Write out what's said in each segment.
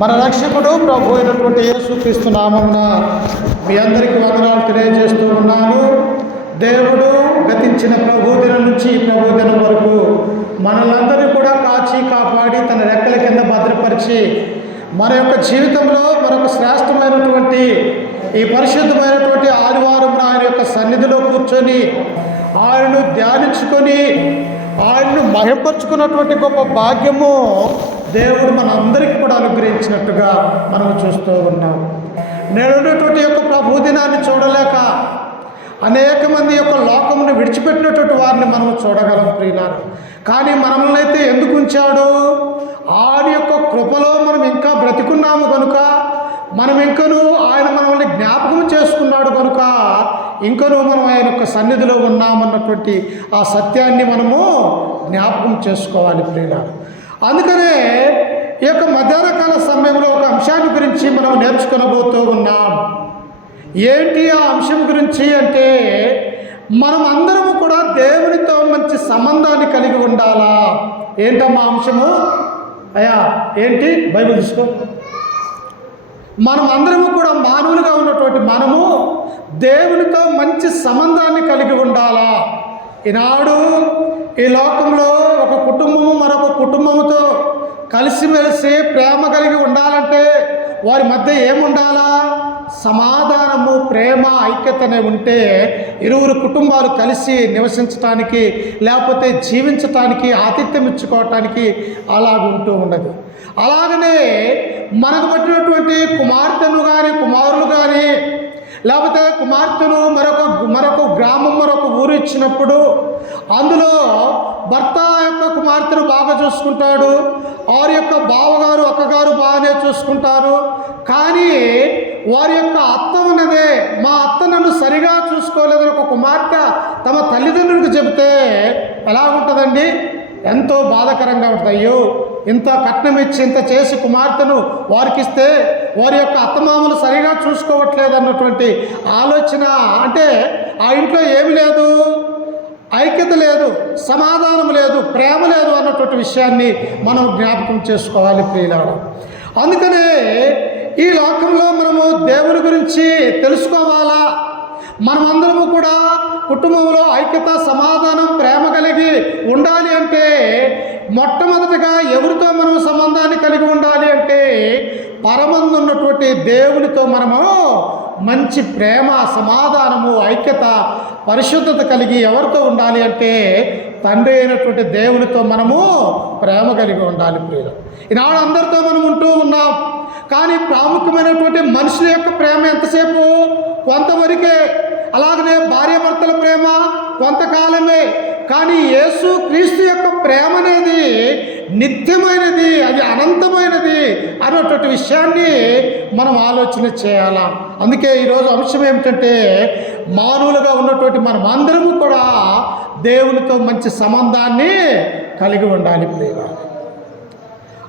మన రక్షకుడు ప్రభు అయినటువంటి యేసుక్రీస్తు నామమున మీ అందరికీ వందనాలు తెలియజేస్తూ ఉన్నాను. దేవుడు గతించిన ప్రభుదినం నుంచి ఈ ప్రభుదినం వరకు మనలందరినీ కూడా కాచి కాపాడి తన రెక్కల కింద భద్రపరిచి మన యొక్క జీవితంలో మరొక శ్రేష్టమైనటువంటి ఈ పరిశుద్ధమైనటువంటి ఆదివారం ఆయన యొక్క సన్నిధిలో కూర్చొని ఆయనను ధ్యానించుకొని ఆయనను మహింపరుచుకున్నటువంటి గొప్ప భాగ్యము దేవుడు మన అందరికీ కూడా అనుగ్రహించినట్టుగా మనం చూస్తూ ఉన్నాం. నేడున్నటువంటి యొక్క ప్రభుదినాన్ని చూడలేక అనేక మంది యొక్క లోకమును విడిచిపెట్టినటువంటి వారిని మనం చూడగలం ప్రియులారా. కానీ మనల్ని అయితే ఎందుకు ఉంచాడు? ఆయన యొక్క కృపలో మనం ఇంకా బ్రతికున్నాము కనుక, మనం ఇంకను ఆయన మనల్ని జ్ఞాపకం చేసుకున్నాడు కనుక ఇంకను మనం ఆయన యొక్క సన్నిధిలో ఉన్నామన్నటువంటి ఆ సత్యాన్ని మనము జ్ఞాపకం చేసుకోవాలి ప్రియులారా. అందుకనే ఈ యొక్క మధ్యాహ్న కాల సమయంలో ఒక అంశాన్ని గురించి మనం నేర్చుకొనబోతూ ఉన్నాం. ఏంటి ఆ అంశం గురించి అంటే, మనం అందరము కూడా దేవునితో మంచి సంబంధాన్ని కలిగి ఉండాలా. ఏంటమ్మా అంశము? అయ్యా ఏంటి? బైబిల్ తీసుకో. మనం అందరము కూడా మానవులుగా ఉన్నటువంటి మనము దేవునితో మంచి సంబంధాన్ని కలిగి ఉండాలా. ఈనాడు ఈ లోకంలో ఒక కుటుంబము మరొక కుటుంబముతో కలిసిమెలిసి ప్రేమ కలిగి ఉండాలంటే వారి మధ్య ఏముండాలా? సమాధానము, ప్రేమ, ఐక్యతనే ఉంటే ఇరువురు కుటుంబాలు కలిసి నివసించటానికి లేకపోతే జీవించటానికి, ఆతిథ్యం ఇచ్చుకోవటానికి అలాగుంటూ ఉండదు. అలాగనే మనకు పట్టినటువంటి కుమార్తెను కానీ కుమారులు కానీ లేకపోతే కుమార్తెను మరొక గ్రామం మరొక ఊరు ఇచ్చినప్పుడు అందులో భర్త యొక్క కుమార్తెను బాగా చూసుకుంటాడు, వారి యొక్క బావగారు అక్కగారు బాగానే చూసుకుంటారు. కానీ వారి యొక్క అత్త ఉన్నదే, మా అత్త నన్ను సరిగా చూసుకోలేదని ఒక కుమార్తె తమ తల్లిదండ్రులకు చెబితే ఎలా ఉంటుందండి? ఎంతో బాధాకరంగా ఉంటుంది. అయ్యో, ఇంత కట్నం ఇచ్చి ఇంత చేసి కుమార్తెను వారికి ఇస్తే వారి యొక్క అత్తమామలు సరిగా చూసుకోవట్లేదు అన్నటువంటి ఆలోచన. అంటే ఆ ఇంట్లో ఏమి లేదు, ఐక్యత లేదు, సమాధానం లేదు, ప్రేమ లేదు అన్నటువంటి విషయాన్ని మనం జ్ఞాపకం చేసుకోవాలి ప్రియులారా. అందుకనే ఈ లోకంలో మనము దేవుని గురించి తెలుసుకోవాలా. మనమందరము కూడా కుటుంబంలో ఐక్యత, సమాధానం, ప్రేమ కలిగి ఉండాలి అంటే మొట్టమొదటిగా ఎవరితో మనం సంబంధాన్ని కలిగి ఉండాలి అంటే పరమందు ఉన్నటువంటి దేవునితో మనము మంచి ప్రేమ, సమాధానము, ఐక్యత, పరిశుద్ధత కలిగి ఎవరితో ఉండాలి అంటే తండ్రి అయినటువంటి దేవునితో మనము ప్రేమ కలిగి ఉండాలి ప్రియులు. ఈనాడు అందరితో మనం ఉంటూ ఉన్నాం. కానీ ప్రాముఖ్యమైనటువంటి మనుషుల యొక్క ప్రేమ ఎంతసేపు? కొంతవరకే. అలాగనే భార్యాభర్తల ప్రేమ కొంతకాలమే. కానీ యేసు క్రీస్తు యొక్క ప్రేమ అనేది నిత్యమైనది, అది అనంతమైనది అన్నటువంటి విషయాన్ని మనం ఆలోచన చేయాలా. అందుకే ఈరోజు అంశం ఏమిటంటే, మానవులుగా ఉన్నటువంటి మనం అందరము కూడా దేవునితో మంచి సంబంధాన్ని కలిగి ఉండాలి ప్రియులారా.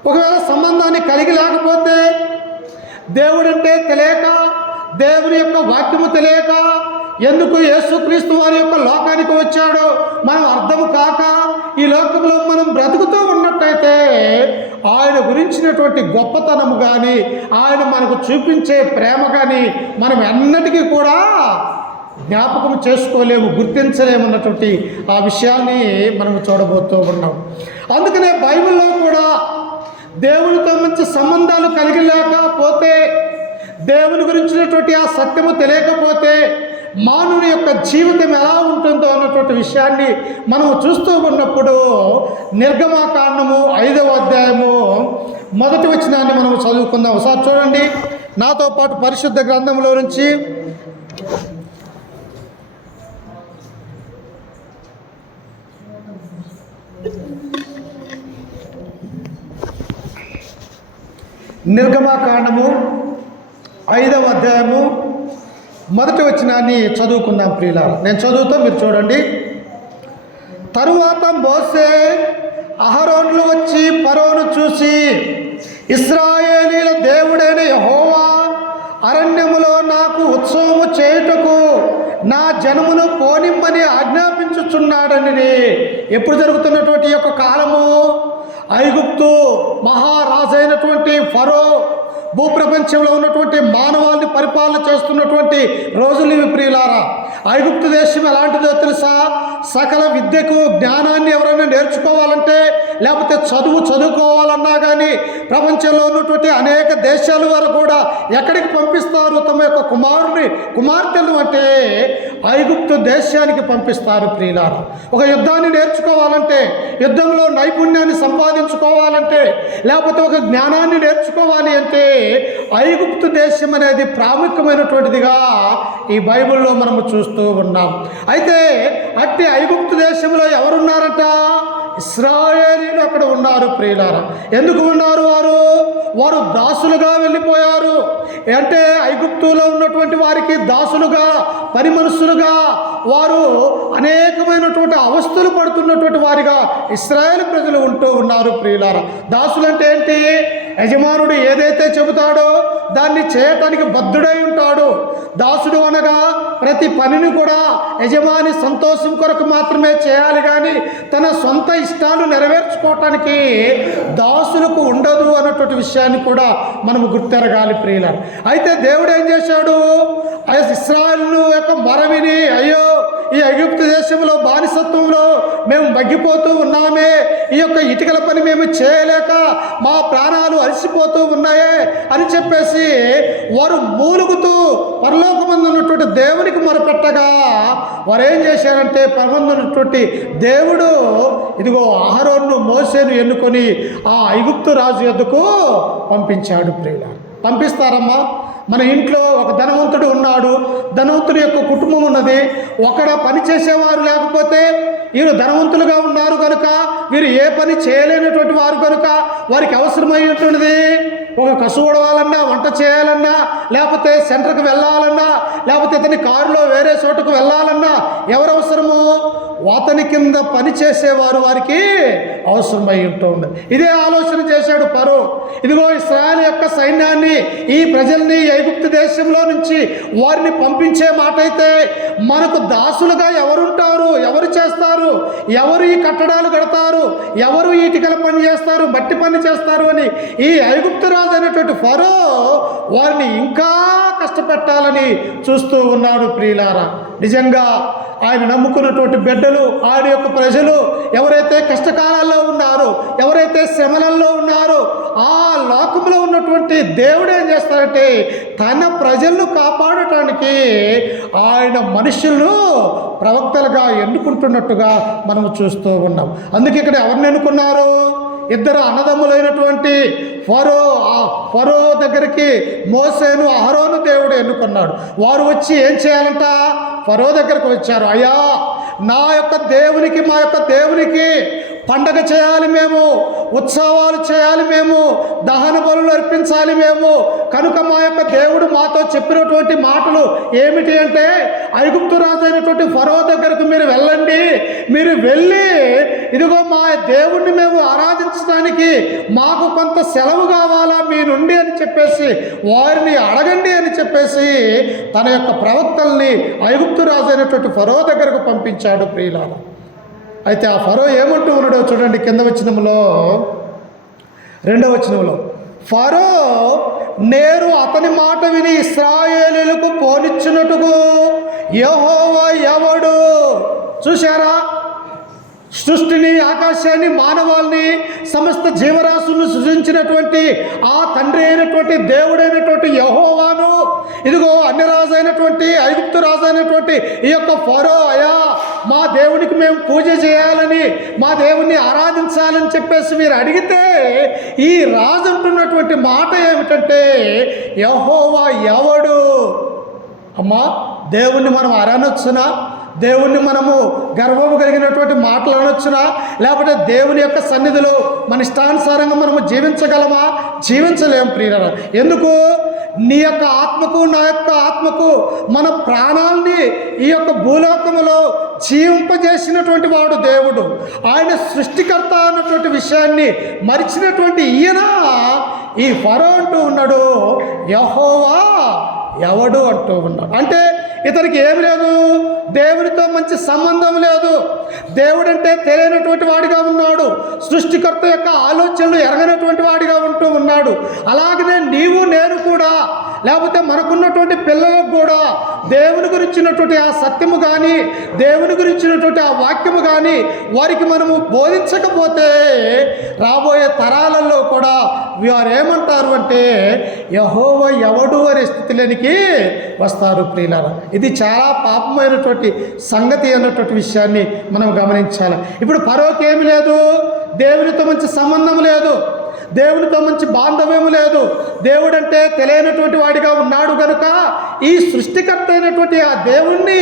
ఒకవేళ సంబంధాన్ని కలిగి లేకపోతే, దేవుడంటే తెలియక, దేవుని యొక్క వాక్యము తెలియక, ఎందుకు యేసుక్రీస్తు వారి యొక్క లోకానికి వచ్చాడో మనం అర్థము కాక ఈ లోకంలో మనం బ్రతుకుతూ ఉన్నట్టయితే ఆయన గురించినటువంటి గొప్పతనము కానీ, ఆయన మనకు చూపించే ప్రేమ కానీ మనం ఎన్నటికీ కూడా జ్ఞాపకం చేసుకోలేము, గుర్తించలేమన్నటువంటి ఆ విషయాన్ని మనం చూడబోతూ ఉన్నాం. అందుకనే బైబిల్లో కూడా దేవునితో మంచి సంబంధాలు కలిగి లేకపోతే, దేవుని గురించినటువంటి ఆ సత్యము తెలియకపోతే మానవుని యొక్క జీవితం ఎలా ఉంటుందో అన్నటువంటి విషయాన్ని మనం చూస్తూ ఉన్నప్పుడు నిర్గమాకాండము 5వ అధ్యాయము 1వ వచనాన్ని మనం చదువుకుందాం. ఒకసారి చూడండి నాతో పాటు పరిశుద్ధ గ్రంథంలో నుంచి. నిర్గమాకాండము 5వ అధ్యాయము 1వ వచనాన్ని చదువుకుందాం ప్రియులారా. నేను చదువుతా, మీరు చూడండి. తరువాత మోసే అహరోనులు వచ్చి ఫరోను చూసి, ఇశ్రాయేలీల దేవుడైన యెహోవా అరణ్యములో నాకు ఉత్సవము చేయుటకు నా జనమును పోనిమ్మని ఆజ్ఞాపించుచున్నాడని. ఎప్పుడు జరుగుతున్నటువంటి యొక్క కాలము? ఐగుప్తు మహారాజైనటువంటి ఫరో భూప్రపంచంలో ఉన్నటువంటి మానవాళిని పరిపాలన చేస్తున్నటువంటి రోజులు ఇవి ప్రియులారా. ఐగుప్తు దేశం ఎలాంటిదో తెలుసా? సకల విద్యకు జ్ఞానాన్ని ఎవరైనా నేర్చుకోవాలంటే, లేకపోతే చదువుకోవాలన్నా కానీ ప్రపంచంలో ఉన్నటువంటి అనేక దేశాల వారు కూడా ఎక్కడికి పంపిస్తారు? తమ యొక్క కుమార్తెలు అంటే ఐగుప్తు దేశానికి పంపిస్తారు ప్రియులారా. ఒక యుద్ధాన్ని నేర్చుకోవాలంటే, యుద్ధంలో నైపుణ్యాన్ని సంపాదించుకోవాలంటే, లేకపోతే ఒక జ్ఞానాన్ని నేర్చుకోవాలి అంటే ఐగుప్తు దేశం అనేది ప్రాముఖ్యమైనటువంటిదిగా ఈ బైబిల్లో మనము చూస్తూ ఉన్నాం. అయితే అట్టి ఐగుప్తు దేశంలో ఎవరున్నారట? ఇశ్రాయేలీలు అక్కడ ఉన్నారు ప్రియులారా. ఎందుకు ఉన్నారు? వారు దాసులుగా వెళ్ళిపోయారు. అంటే ఐగుప్తులో ఉన్నటువంటి వారికి దాసులుగా, పని మనుషులుగా, వారు అనేకమైనటువంటి అవస్థలు పడుతున్నటువంటి వారిగా ఇశ్రాయేలు ప్రజలు ఉంటూ ఉన్నారు ప్రియులారా. దాసులు అంటే ఏంటి? యజమానుడు ఏదైతే చెబుతాడో దాన్ని చేయటానికి బద్ధుడై ఉంటాడు. దాసుడు అనగా ప్రతి పనిని కూడా యజమాని సంతోషం కొరకు మాత్రమే చేయాలి, కానీ తన సొంత ఇష్టాలు నెరవేర్చుకోవటానికి దాసులకు ఉండదు అన్నటువంటి విషయాన్ని కూడా మనము గుర్తెరగాలి ప్రియులారా. అయితే దేవుడు ఏం చేశాడు? ఇశ్రాయేలు యొక్క మొరవిని, అయ్యో ఈ ఐగుప్తు దేశంలో బానిసత్వంలో మేము మగ్గిపోతూ ఉన్నామే, ఈ యొక్క ఇటుకల పని మేము చేయలేక మా ప్రాణాలు అలసిపోతూ ఉన్నాయే అని చెప్పేసి వారు మూలుగుతూ పరలోకమందు ఉన్నటువంటి దేవునికి మొరపెట్టగా వారు ఏం చేశారంటే, పరమందు ఉన్నటువంటి దేవుడు ఇదిగో అహరోను మోసేను ఎన్నుకొని ఆ ఐగుప్తు రాజు యొద్దకు పంపించాడు ప్రియులారా. పంపిస్తారమ్మా? మన ఇంట్లో ఒక ధనవంతుడు ఉన్నాడు, ధనవంతుడి యొక్క కుటుంబం ఉన్నది. ఒకడ పని చేసేవారు లేకపోతే వీరు ధనవంతులుగా ఉన్నారు కనుక వీరు ఏ పని చేయలేనటువంటి వారు కనుక వారికి అవసరమైనటువంటిది ఒక కసువు ఉడవాలన్నా, వంట చేయాలన్నా, లేకపోతే సెంటర్కి వెళ్ళాలన్నా, లేకపోతే ఇతని కారులో వేరే చోటుకు వెళ్ళాలన్నా ఎవరు అవసరము? అతని కింద పని చేసేవారు వారికి అవసరమై ఉంటూ ఉండదు. ఇదే ఆలోచన చేశాడు ఫరో. ఇదిగో ఇశ్రాయేలు యొక్క సైన్యాన్ని, ఈ ప్రజల్ని ఐగుప్తు దేశంలో నుంచి వారిని పంపించే మాట అయితే మనకు దాసులుగా ఎవరుంటారు? ఎవరు చేస్తారు? ఎవరు ఈ కట్టడాలు కడతారు? ఎవరు ఈ ఇటుకల పని చేస్తారు, మట్టి పని చేస్తారు అని ఈ ఐగుప్తు రాజు అయినటువంటి ఫరో వారిని ఇంకా కష్టపెట్టాలని చూస్తూ ఉన్నాడు ప్రియులారా. నిజంగా ఆయన నమ్ముకున్నటువంటి బిడ్డలు, ఆయన యొక్క ప్రజలు ఎవరైతే కష్టకాలాల్లో ఉన్నారో, ఎవరైతే శ్రమలలో ఉన్నారో, ఆ లోకంలో ఉన్నటువంటి దేవుడు ఏం చేస్తారంటే తన ప్రజలను కాపాడటానికి ఆయన మనుషులను ప్రవక్తలుగా ఎన్నుకుంటున్నట్టుగా మనము చూస్తూ ఉన్నాం. అందుకే ఇక్కడ ఎవరిని ఎన్నుకున్నారు? ఇద్దరు అన్నదమ్ములైనటువంటి ఫరో దగ్గరికి మోసేను, అహరోను దేవుడు ఎన్నుకున్నాడు. వారు వచ్చి ఏం చేయాలంట? ఫరో దగ్గరకు వచ్చారు. అయ్యా, నా యొక్క దేవునికి, మా యొక్క దేవునికి పండగ చేయాలి, మేము ఉత్సవాలు చేయాలి, మేము దహన బలులు అర్పించాలి మేము. కనుక మా యొక్క దేవుడు మాతో చెప్పినటువంటి మాటలు ఏమిటి అంటే, ఐగుప్తు రాజు అయినటువంటి ఫరో దగ్గరకు మీరు వెళ్ళండి, మీరు వెళ్ళి ఇదిగో మా దేవుణ్ణి మేము ఆరాధించడానికి మాకు కొంత సెలవు కావాలా మీ నుండి అని చెప్పేసి వారిని అడగండి అని చెప్పేసి తన యొక్క ప్రవక్తల్ని ఐగుప్తు రాజు అయినటువంటి ఫరో దగ్గరకు పంపించాడు ప్రియులారా. అయితే ఆ ఫరో ఏమంటూ ఉన్నాడో చూడండి, కింద వచనంలో, 2వ వచనంలో, ఫరో నేను అతని మాట విని ఇశ్రాయేలీయులకు పోనిచ్చునట్టుకు యెహోవా ఎవడు? చూశారా? సృష్టిని, ఆకాశాన్ని, మానవాల్ని, సమస్త జీవరాశులను సృజించినటువంటి ఆ తండ్రి అయినటువంటి దేవుడైనటువంటి యెహోవాను ఇదిగో అన్య రాజు అయినటువంటి ఐగుప్తు రాజు అయినటువంటి ఈ యొక్క ఫరో, అయా మా దేవునికి మేము పూజ చేయాలని, మా దేవుణ్ణి ఆరాధించాలని చెప్పేసి మీరు అడిగితే ఈ రాజు అంటున్నటువంటి మాట ఏమిటంటే యెహోవా ఎవడు? అమ్మా, దేవుణ్ణి మనం అనొచ్చునా? దేవుణ్ణి మనము గర్వము కలిగినటువంటి మాటలు అనొచ్చునా? లేకపోతే దేవుని యొక్క సన్నిధిలో మన ఇష్టానుసారంగా మనము జీవించగలమా? జీవించలేం ప్రియులారా. ఎందుకు? నీ యొక్క ఆత్మకు, నా యొక్క ఆత్మకు, మన ప్రాణాల్ని ఈ యొక్క భూలోకములో జీవింపజేసినటువంటి వాడు దేవుడు. ఆయన సృష్టికర్త అన్నటువంటి విషయాన్ని మరిచినటువంటి ఈయన ఈ ఫరో అంటూ ఉన్నాడు యెహోవా ఎవడు అంటూ ఉన్నాడు. అంటే ఇతనికి ఏమి లేదు, దేవునితో మంచి సంబంధం లేదు. దేవుడంటే తెలియనటువంటి వాడిగా ఉన్నాడు. సృష్టికర్త యొక్క ఆలోచనలు ఎరగనటువంటి వాడిగా ఉంటూ ఉన్నాడు. అలాగనే నీవు నేను కూడా, లేకపోతే మనకున్నటువంటి పిల్లలకు కూడా దేవుని గురించినటువంటి ఆ సత్యము కానీ, దేవుని గురించినటువంటి ఆ వాక్యము కానీ వారికి మనము బోధించకపోతే రాబోయే తరాలలో కూడా వారు ఏమంటారు అంటే యెహోవా ఎవడు అనే స్థితిలోనికి వస్తారు ప్రియులారా. ఇది చాలా పాపమైనటువంటి సంగతి అన్నటువంటి విషయాన్ని మనం గమనించాలి. ఇప్పుడు ఫరోకి ఏమి లేదు, దేవునితో మంచి సంబంధం లేదు, దేవునితో మంచి బాంధవ్యం లేదు. దేవుడంటే తెలియనటువంటి వాడిగా ఉన్నాడు కనుక ఈ సృష్టికర్త అయినటువంటి ఆ దేవుణ్ణి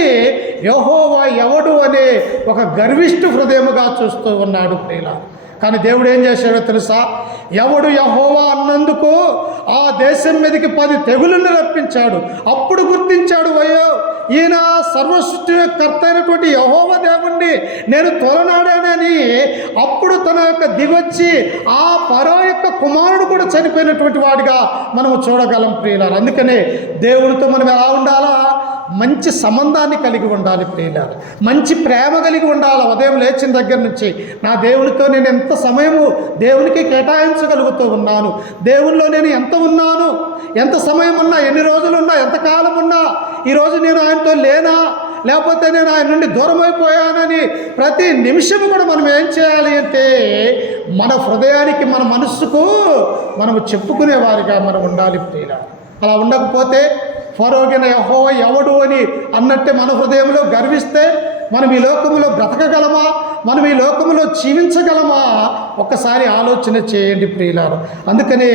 యెహోవా ఎవడు అనే ఒక గర్విష్ఠ హృదయముగా చూస్తూ ఉన్నాడు ప్రియులారా. కానీ దేవుడు ఏం చేశాడో తెలుసా? ఎవడు యెహోవా అన్నందుకు ఆ దేశం మీదకి 10 తెగులను రప్పించాడు. అప్పుడు గుర్తించాడు, అయ్యో ఈయన సర్వసృష్టికర్త అయినటువంటి యెహోవా దేవుణ్ణి నేను తొలనాడానని. అప్పుడు తన యొక్క దిగొచ్చి ఆ ఫరో యొక్క కుమారుడు కూడా చనిపోయినటువంటి వాడిగా మనం చూడగలం ప్రియులారా. అందుకనే దేవునితో మనం ఎలా ఉండాలా? మంచి సంబంధాన్ని కలిగి ఉండాలి ప్రియులారా. మంచి ప్రేమ కలిగి ఉండాలి. ఉదయం లేచిన దగ్గర నుంచి నా దేవునితో నేను ఎంత సమయము దేవునికి కేటాయించగలుగుతూ ఉన్నాను, దేవునిలో నేను ఎంత ఉన్నాను, ఎంత సమయం ఉన్నా, ఎన్ని రోజులు ఉన్నా, ఎంతకాలం ఉన్నా, ఈరోజు నేను ఆయనతో లేనా, లేకపోతే నేను ఆయన నుండి దూరం అయిపోయానని ప్రతి నిమిషము కూడా మనం ఏం చేయాలి అంటే మన హృదయానికి, మన మనస్సుకు మనము చెప్పుకునే వారిగా మనం ఉండాలి ప్రియులారా. అలా ఉండకపోతే ఫరోగిన యెహోవా ఎవడు అని అన్నట్టే మన హృదయంలో గర్విస్తే మనం ఈ లోకంలో బ్రతకగలమా, మనం ఈ లోకంలో జీవించగలమా? ఒక్కసారి ఆలోచన చేయండి ప్రియులారా. అందుకనే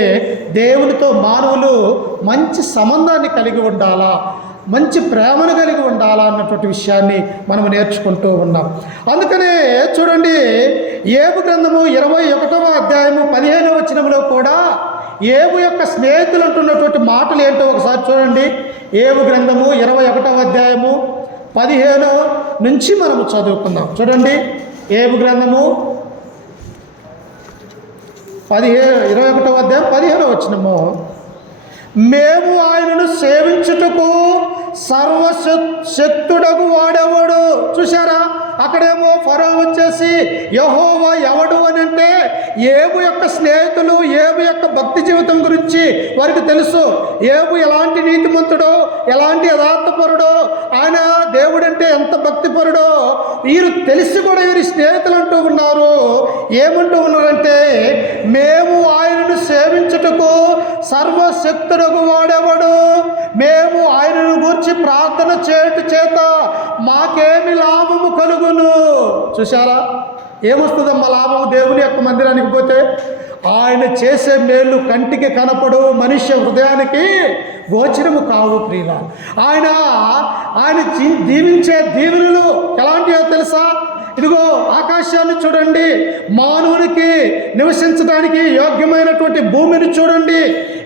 దేవునితో మానవులు మంచి సంబంధాన్ని కలిగి ఉండాలా, మంచి ప్రేమను కలిగి ఉండాలా అన్నటువంటి విషయాన్ని మనం నేర్చుకుంటూ ఉన్నాం. అందుకనే చూడండి, యోబు గ్రంథము 21వ అధ్యాయము 15వ వచనంలో కూడా యోబు యొక్క స్నేహితులు అంటున్నటువంటి మాటలు ఏంటో ఒకసారి చూడండి. యోబు గ్రంథము 21వ అధ్యాయము 15 నుంచి మనము చదువుకుందాం. చూడండి, యోబు గ్రంథము 21వ అధ్యాయం 15వ వచనము. మేము ఆయనను సేవించుటకు సర్వశక్తుడకు వాడెవడు. చూశారా, అక్కడేమో ఫరో వచ్చేసి యెహోవా ఎవడు అని అంటే యోబు యొక్క స్నేహితులు యోబు యొక్క భక్తి జీవితం గురించి వారికి తెలుసు. యోబు ఎలాంటి నీతిమంతుడో, ఎలాంటి యథార్థపరుడో, ఆయన దేవుడంటే ఎంత భక్తిపరుడో వీరు తెలిసి కూడా వీరి స్నేహితులు అంటూ ఉన్నారు. ఏమంటూ ఉన్నారంటే మేము ఆయనను సేవించుటకు సర్వశక్తుడకు వాడెవడు, మేము ఆయనను గూర్చి ప్రార్థన చేయుట చేత మాకేమి లాభము కలుగును. చూశారా, ఏమొస్తుందమ్మా లాభము? దేవుని యొక్క మందిరానికి పోతే ఆయన చేసే మేలు కంటికి కనపడు, మనుష్య హృదయానికి గోచరము కావు ప్రియుల. ఆయన దీవించే దీవెనలు ఎలాంటివో తెలుసా? ఇదిగో ఆకాశాన్ని చూడండి, మానవునికి నివసించడానికి యోగ్యమైనటువంటి భూమిని చూడండి.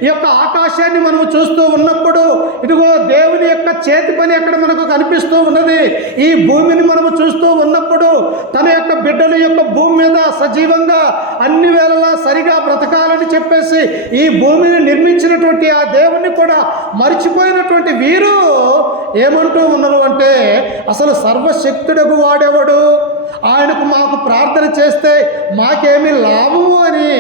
ఈ యొక్క ఆకాశాన్ని మనము చూస్తూ ఉన్నప్పుడు ఇదిగో దేవుని యొక్క చేతి పని అక్కడ మనకు కనిపిస్తూ ఉన్నది. ఈ భూమిని మనము చూస్తూ ఉన్నప్పుడు తన యొక్క బిడ్డల యొక్క భూమి మీద సజీవంగా అన్ని వేళలా సరిగా బ్రతకాలని చెప్పేసి ఈ భూమిని నిర్మించినటువంటి ఆ దేవుణ్ణి కూడా మర్చిపోయినటువంటి వీరు ఏమంటూ ఉన్నారు అంటే అసలు సర్వశక్తుడకు వాడేవాడు, ఆయనకు మాకు ప్రార్థన చేస్తే మాకేమీ లాభము అని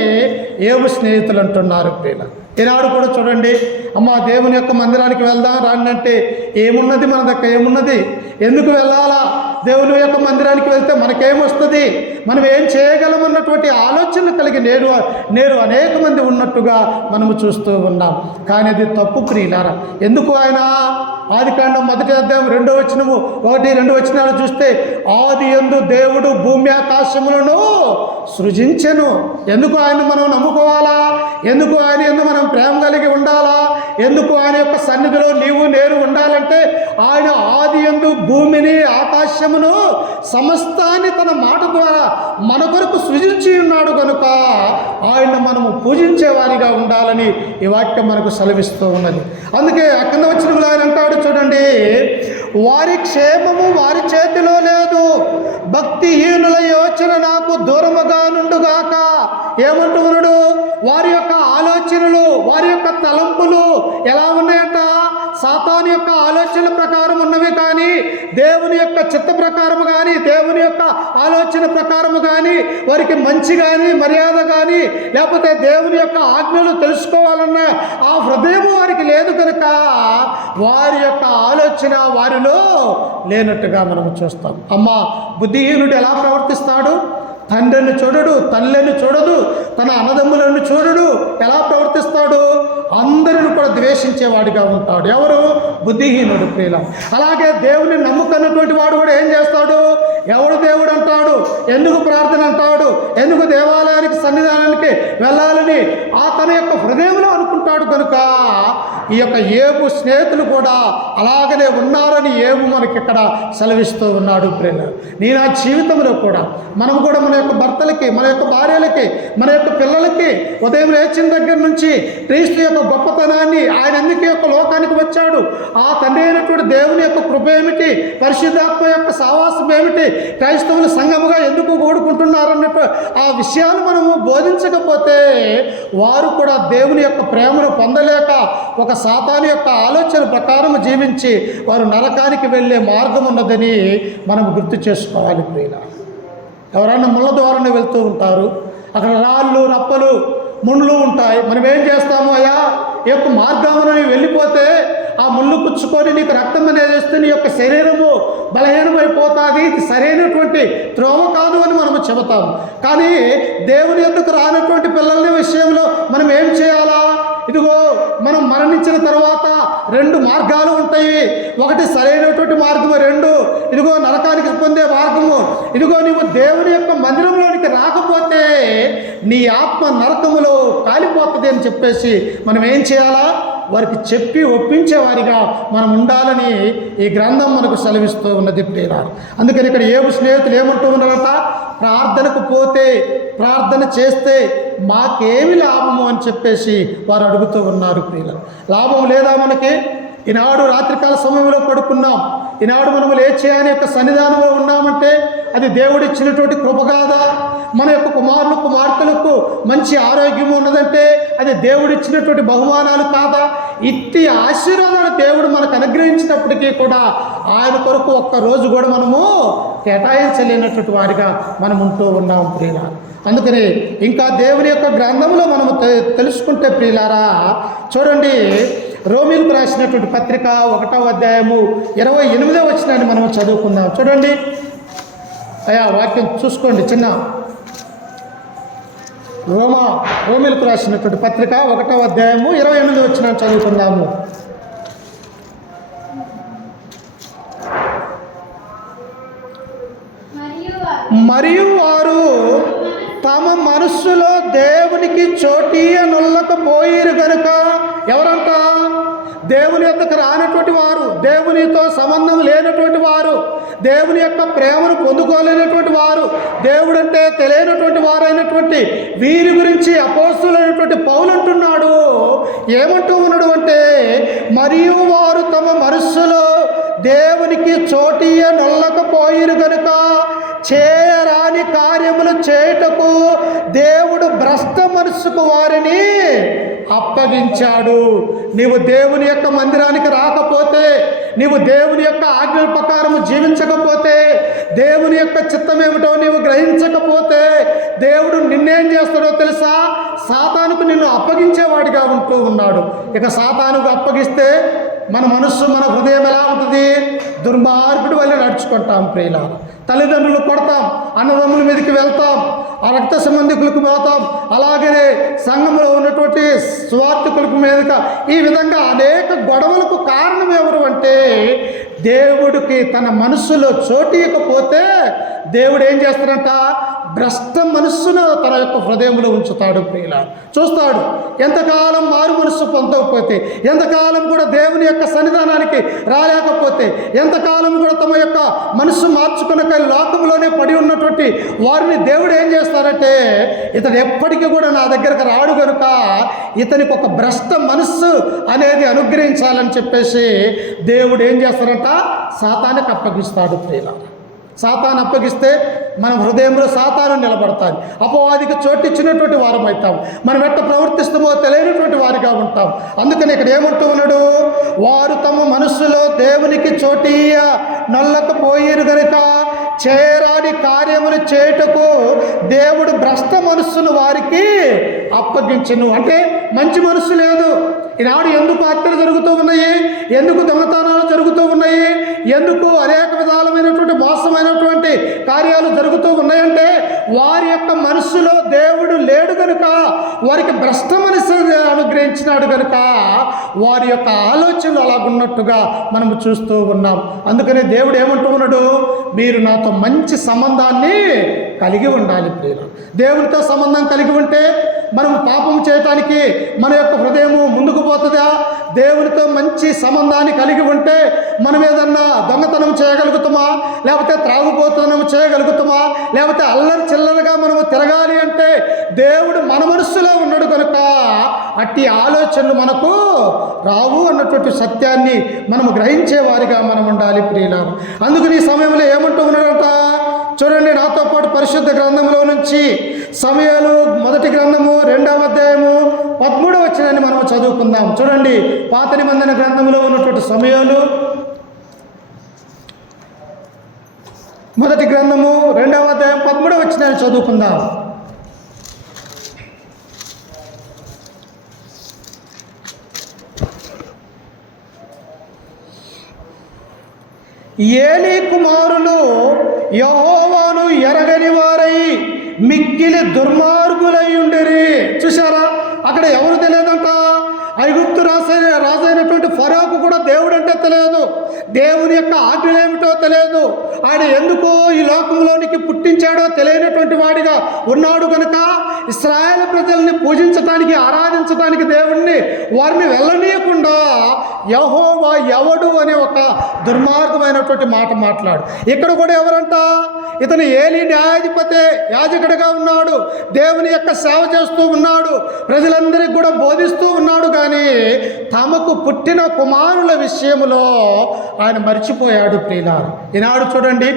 యోబు స్నేహితులు అంటున్నారు ప్రియుల. ఈనాడు కూడా చూడండి, అమ్మ దేవుని యొక్క మందిరానికి వెళ్దాం రాండి అంటే ఏమున్నది మన దగ్గర? ఏమున్నది? ఎందుకు వెళ్ళాలా? దేవుని యొక్క మందిరానికి వెళ్తే మనకేమొస్తుంది, మనం ఏం చేయగలం అన్నటువంటి ఆలోచనలు కలిగి నేడు అనేక మంది ఉన్నట్టుగా మనము చూస్తూ ఉన్నాం. కానీ అది తప్పు ప్రియులారా. ఎందుకు? ఆయన ఆదికాండం 1వ అధ్యాయం 2వ వచనము 1-2 వచనాలు చూస్తే ఆది యందు దేవుడు భూమి ఆకాశములను సృజించెను. ఎందుకు ఆయన మనం నమ్ముకోవాలా? ఎందుకు ఆయన యందు మనం ప్రేమ కలిగి ఉండాలా? ఎందుకు ఆయన యొక్క సన్నిధిలో నీవు నేను ఉండాలంటే ఆయన ఆది యందు భూమిని ఆకాశమును సమస్తాన్ని తన మాట ద్వారా మన కొరకు సృజించి ఉన్నాడు కనుక ఆయన మనము పూజించే వారిగా ఉండాలని ఈ వాక్యం మనకు సెలవిస్తూ ఉన్నది. అందుకే కింద వచ్చిన ఆయన అంటాడు చూడండి, వారి క్షేమము వారి చేతిలో లేదు, భక్తిహీనుల యోచన నాకు దూరముగా నుండుగాక. ఏమంటూ ఉన్నాడు? వారి యొక్క ఆలోచనలు, వారి యొక్క తలంపులు ఎలా ఉన్నాయంట? సాతాను యొక్క ఆలోచనల ప్రకారం ఉన్నవి దేవుని యొక్క చిత్త ప్రకారము కానీ, దేవుని యొక్క ఆలోచన ప్రకారము కానీ, వారికి మంచి కానీ, మర్యాద కానీ, లేకపోతే దేవుని యొక్క ఆజ్ఞలు తెలుసుకోవాలన్న ఆ హృదయం వారికి లేదు కనుక వారి యొక్క ఆలోచన వారిలో లేనట్టుగా మనం చూస్తాం. అమ్మ, బుద్ధిహీనుడు ఎలా ప్రవర్తిస్తాడు? తండ్రిని చూడడు, తల్లిని చూడదు, తన అన్నదమ్ములను చూడడు. ఎలా ప్రవర్తిస్తాడు? అందరిని కూడా ద్వేషించేవాడిగా ఉంటాడు. ఎవరు? బుద్ధిహీనుడు ప్రియుల. అలాగే దేవుని నమ్ముకున్నటువంటి వాడు కూడా ఏం చేస్తాడు? ఎవడు దేవుడు అంటాడు, ఎందుకు ప్రార్థన అంటాడు, ఎందుకు దేవాలయానికి సన్నిధానానికి వెళ్ళాలని తన యొక్క హృదయంలో అనుకుంటాడు. కనుక ఈ యొక్క ఏబు స్నేహితులు కూడా అలాగనే ఉన్నారని ఏబు మనకి ఇక్కడ సెలవిస్తూ ఉన్నాడు ప్రియుల. నీ నా జీవితంలో కూడా మనం కూడా మన యొక్క భర్తలకి, మన యొక్క భార్యలకి, మన యొక్క పిల్లలకి ఉదయం లేచిన దగ్గర నుంచి క్రీస్తు యొక్క గొప్పతనాన్ని, ఆయన ఎందుకు యొక్క లోకానికి వచ్చాడు, ఆ తండ్రి అయినటువంటి దేవుని యొక్క కృప ఏమిటి, పరిశుద్ధాత్మ యొక్క సావాసం ఏమిటి, క్రైస్తవులు సంఘముగా ఎందుకు కూడుకుంటున్నారన్నట్టు ఆ విషయాలు మనము బోధించకపోతే వారు కూడా దేవుని యొక్క ప్రేమను పొందలేక ఒక సాతాను యొక్క ఆలోచన ప్రకారం జీవించి వారు నరకానికి వెళ్ళే మార్గం ఉన్నదని మనం గుర్తు చేసుకోవాలి ప్రియుల. ఎవరైనా ముళ్ళ ద్వారానే వెళ్తూ ఉంటారు, అక్కడ రాళ్ళు, రప్పలు, ముళ్ళు ఉంటాయి. మనం ఏం చేస్తాము? అయ్యా, ఈ యొక్క మార్గమును వెళ్ళిపోతే ఆ ముళ్ళు పుచ్చుకొని నీకు రక్తం అనేది వస్తే నీ యొక్క శరీరము బలహీనమైపోతుంది, ఇది సరైనటువంటి త్రోవ కాదు అని మనము చెబుతాము. కానీ దేవుని యొద్దకు రానటువంటి పిల్లల విషయంలో మనం ఏం చేయాలా? ఇదిగో మనం మరణించిన తర్వాత రెండు మార్గాలు ఉంటాయి. ఒకటి సరైనటువంటి మార్గము, రెండు ఇదిగో నరకానికి పొందే మార్గము. ఇదిగో నువ్వు దేవుని యొక్క మందిరంలోనికి రాకపోతే నీ ఆత్మ నరకములో కాలిపోతుంది అని చెప్పేసి మనం ఏం చేయాలా? వారికి చెప్పి ఒప్పించేవారిగా మనం ఉండాలని ఈ గ్రంథం మనకు సెలవిస్తూ ఉన్నది ప్రియులారా. అందుకని ఇక్కడ ఏబు స్నేహితులు ఏమంటూ ఉన్నారట? ప్రార్థనకు పోతే, ప్రార్థన చేస్తే మాకేమి లాభము అని చెప్పేసి వారు అడుగుతూ ఉన్నారు ప్రియులారా. లాభం లేదా మనకి? ఈనాడు రాత్రికాల సమయంలో పడుకున్నాం, ఈనాడు మనము లేచే ఆయన యొక్క సన్నిధానంలో ఉన్నామంటే అది దేవుడిచ్చినటువంటి కృప కాదా? మన యొక్క కుమారులు, కుమార్తెలకు మంచి ఆరోగ్యం ఉన్నదంటే అది దేవుడిచ్చినటువంటి బహుమానాలు కాదా? ఇట్టి ఆశీర్వాదాలు దేవుడు మనకు అనుగ్రహించినప్పటికీ కూడా ఆయన కొరకు ఒక్క రోజు కూడా మనము కేటాయించలేనటువంటి వారిగా మనం ఉంటూ ఉన్నాం ప్రియులారా. అందుకని ఇంకా దేవుని యొక్క గ్రంథంలో మనము తెలుసుకుంటే ప్రియులారా, చూడండి, రోమీలకు రాసినటువంటి పత్రిక 1వ అధ్యాయము 28వ వచనాన్ని మనం చదువుకుందాం. చూడండి అయ్యా, వాక్యం చూసుకోండి చిన్న. రోమీలకు రాసినటువంటి పత్రిక 1వ అధ్యాయము 28వ వచనాన్ని చదువుకుందాము. మరియు వారు తమ మనస్సులో దేవునికి చోటీయనొల్లకపోయిరు గనుక, ఎవరంట? దేవుని యొద్దకు రానటువంటి వారు, దేవునితో సంబంధం లేనటువంటి వారు, దేవుని యొక్క ప్రేమను పొందుకోలేనటువంటి వారు, దేవుడంటే తెలియనటువంటి వారైనటువంటి వీరి గురించి అపోస్తలుడైనటువంటి పౌలు అంటున్నాడు. ఏమంటూ ఉన్నాడు అంటే, మరియు వారు తమ మనస్సులో దేవునికి చోటీయనొల్లకపోయిరు గనుక చేయరాని కార్యములు చేయుటకు దేవుడు భ్రష్ట మనస్సుకు వారిని అప్పగించాడు. నీవు దేవుని యొక్క మందిరానికి రాకపోతే, నీవు దేవుని యొక్క ఆజ్ఞల ప్రకారం జీవించకపోతే, దేవుని యొక్క చిత్తం ఏమిటో నీవు గ్రహించకపోతే దేవుడు నిన్నేం చేస్తాడో తెలుసా? సాతానుకు నిన్ను అప్పగించేవాడిగా ఉంటూ ఉన్నాడు. ఇక సాతానుకు అప్పగిస్తే మన మనస్సు, మన హృదయం ఎలా ఉంటుంది? దుర్మార్గుడి వల్ల నడుచుకుంటాం ప్రియులారా. తల్లిదండ్రులు కొడతాం, అన్నదమ్ముల మీదకి వెళ్తాం, ఆ రక్త సంబంధికులకు పోతాం, అలాగనే సంఘంలో ఉన్నటువంటి స్వార్థకులకు మీదక, ఈ విధంగా అనేక గొడవలకు కారణం ఎవరు అంటే దేవుడికి తన మనస్సులో చోటు ఇవ్వకపోతే దేవుడు ఏం చేస్తాడంట? భ్రష్ట మనస్సును తన యొక్క హృదయంలో ఉంచుతాడు ప్రియులారా. చూస్తాడు, ఎంతకాలం మారు మనస్సు పొందకపోతే, ఎంతకాలం కూడా దేవుని యొక్క సన్నిధానానికి రాలేకపోతే, ఎంతకాలం కూడా తమ యొక్క మనస్సు మార్చుకున్న లోకంలోనే పడి ఉన్నటువంటి వారిని దేవుడు ఏం చేస్తారంటే, ఇతను ఎప్పటికీ కూడా నా దగ్గరకు రాడు కనుక ఇతనికి ఒక భ్రష్ట మనస్సు అనేది అనుగ్రహించాలని చెప్పేసి దేవుడు ఏం చేస్తారంట? సాతానికి అప్పగిస్తాడు ప్రియులారా. సాతాను అప్పగిస్తే మన హృదయంలో సాతాను నిలబడతాది, అపవాదికి చోటిచ్చినటువంటి వారం అవుతాం, మనం ఎట్ట ప్రవర్తిస్తామో తెలియనటువంటి వారిగా ఉంటాం. అందుకని ఇక్కడ ఏమంటూ ఉన్నాడు, వారు తమ మనస్సులో దేవునికి చోటీయ నొల్లకపోయిరు గనుక చేయరాని కార్యములు చేయుటకు దేవుడు భ్రష్ట మనస్సును వారికి అప్పగించును. అంటే మంచి మనస్సు లేదు. ఈనాడు ఎందుకు హత్యలు జరుగుతూ ఉన్నాయి, ఎందుకు దొంగతనాలు జరుగుతూ ఉన్నాయి, ఎందుకు అనేక విధాలమైనటువంటి మోసమైనటువంటి కార్యాలు జరుగుతూ ఉన్నాయంటే వారి యొక్క మనస్సులో దేవుడు లేడు కనుక, వారికి భ్రష్ట మనస్సు అనుగ్రహించినాడు కనుక వారి యొక్క ఆలోచనలు అలాగున్నట్టుగా మనము చూస్తూ ఉన్నాం. అందుకనే దేవుడు ఏమంటూ ఉన్నాడు, మీరు నాతో మంచి సంబంధాన్ని కలిగి ఉండాలి ప్రియులు. దేవునితో సంబంధం కలిగి ఉంటే మనం పాపం చేయటానికి మన యొక్క హృదయము ముందుకు పోతుందా? దేవునితో మంచి సంబంధాన్ని కలిగి ఉంటే మనం ఏదన్నా దొంగతనం చేయగలుగుతామా, లేకపోతే త్రాగుబోతనం చేయగలుగుతామా, లేకపోతే అల్లరి చిల్లరగా మనము తిరగాలి అంటే దేవుడు మన మనస్సులో ఉన్నాడు కనుక అట్టి ఆలోచనలు మనకు రావు అన్నటువంటి సత్యాన్ని మనము గ్రహించే వారిగా మనం ఉండాలి ప్రియులారా. అందుకని ఈ సమయంలో ఏమంటూ ఉన్నాడంట చూడండి, నాతో పాటు పరిశుద్ధ గ్రంథంలో నుంచి సమయాలు 1 గ్రంథము 2వ అధ్యాయము 13వ వచనాన్ని మనం చదువుకుందాం. చూడండి, పాత నిబంధన గ్రంథంలో ఉన్నటువంటి సమయాలు 1 గ్రంథము 2వ అధ్యాయం 13వ వచనాన్ని చదువుకుందాం. ఏలీ కుమారులు యెహోవాను ఎరగని వారై మిక్కిలి దుర్మార్గులై ఉండిరి. చూసారా, అక్కడ ఎవరు తెలియదంట, ఐగుప్తు రాజైనటువంటి ఫరోకు కూడా దేవుడు అంటే తెలియదు, దేవుని యొక్క ఆజ్ఞలు ఏమిటో తెలియదు, ఆయన ఎందుకో ఈ లోకంలోనికి పుట్టించాడో తెలియనటువంటి వాడిగా ఉన్నాడు కనుక ఇశ్రాయేలు ప్రజల్ని పూజించడానికి ఆరాధించడానికి దేవుణ్ణి వారిని వెళ్ళనీయకుండా యెహోవా ఎవడు అనే ఒక దుర్మార్గమైనటువంటి మాట మాట్లాడు. ఇక్కడ కూడా ఎవరంట, ఇతను ఏలీ న్యాయాధిపతే, యాజకుడిగా ఉన్నాడు, దేవుని యొక్క సేవ చేస్తూ ఉన్నాడు, ప్రజలందరికీ కూడా బోధిస్తూ ఉన్నాడు. కానీ తమకు పుట్టిన కుమారుల విషయంలో ఆయన మర్చిపోయాడు ప్రియులారా. ఈనాడు చూడండి,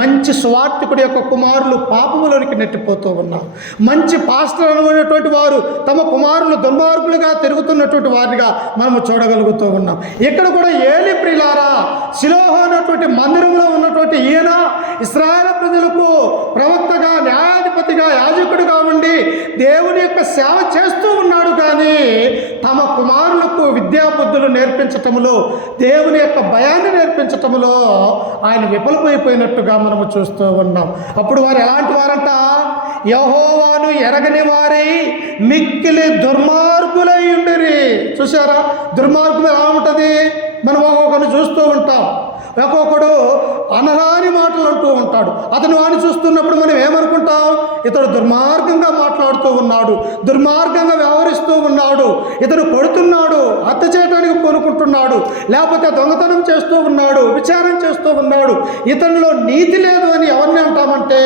మంచి సువార్తికుడి యొక్క కుమారులు పాపములోనికి నెట్టిపోతూ ఉన్నారు. మంచి పాస్టర్ అనుకున్నటువంటి వారు తమ కుమారులు దుర్మార్గులుగా తిరుగుతున్నటువంటి వారిగా మనము చూడగలుగుతూ ఉన్నాం. ఇక్కడ కూడా ఏలీ ప్రియులారా షిలోహు అన్నటువంటి మందిరంలో ఉన్నటువంటి ఈయన ఇశ్రాయేలు ప్రజలకు ప్రవక్తగా, న్యాయాధిపతిగా, యాజకుడిగా ఉండి దేవుని యొక్క సేవ చేస్తూ ఉన్నాడు. కానీ తమ కుమారులకు విద్యాబుద్ధులు నేర్పించటంలో, దేవుని యొక్క భయాన్ని నేర్పించటంలో ఆయన విఫలమైపోయినట్టుగా మనము చూస్తూ ఉన్నాం. అప్పుడు వారు ఎలాంటి వారంట, యెహోవాను ఎరగని వారై మిక్కిలి దుర్మార్గులై ఉండిరి. చూసారా, దుర్మార్గం ఎలా ఉంటుంది? మనం ఒక్కొక్కరిని చూస్తూ ఉంటాం, ఒక్కొక్కడు అనరాని మాటలు అంటూ ఉంటాడు. అతను వాడిని చూస్తున్నప్పుడు మనం ఏమనుకుంటాం, ఇతడు దుర్మార్గంగా మాట్లాడుతూ ఉన్నాడు, దుర్మార్గంగా వ్యవహరిస్తూ ఉన్నాడు, ఇతను కొడుతున్నాడు, హత్య చేయడానికి కోరుకుంటున్నాడు, లేకపోతే దొంగతనం చేస్తూ ఉన్నాడు, విచారం చేస్తూ ఉన్నాడు, ఇతనిలో నీతి లేదు అని ఎవరిని అంటామంటే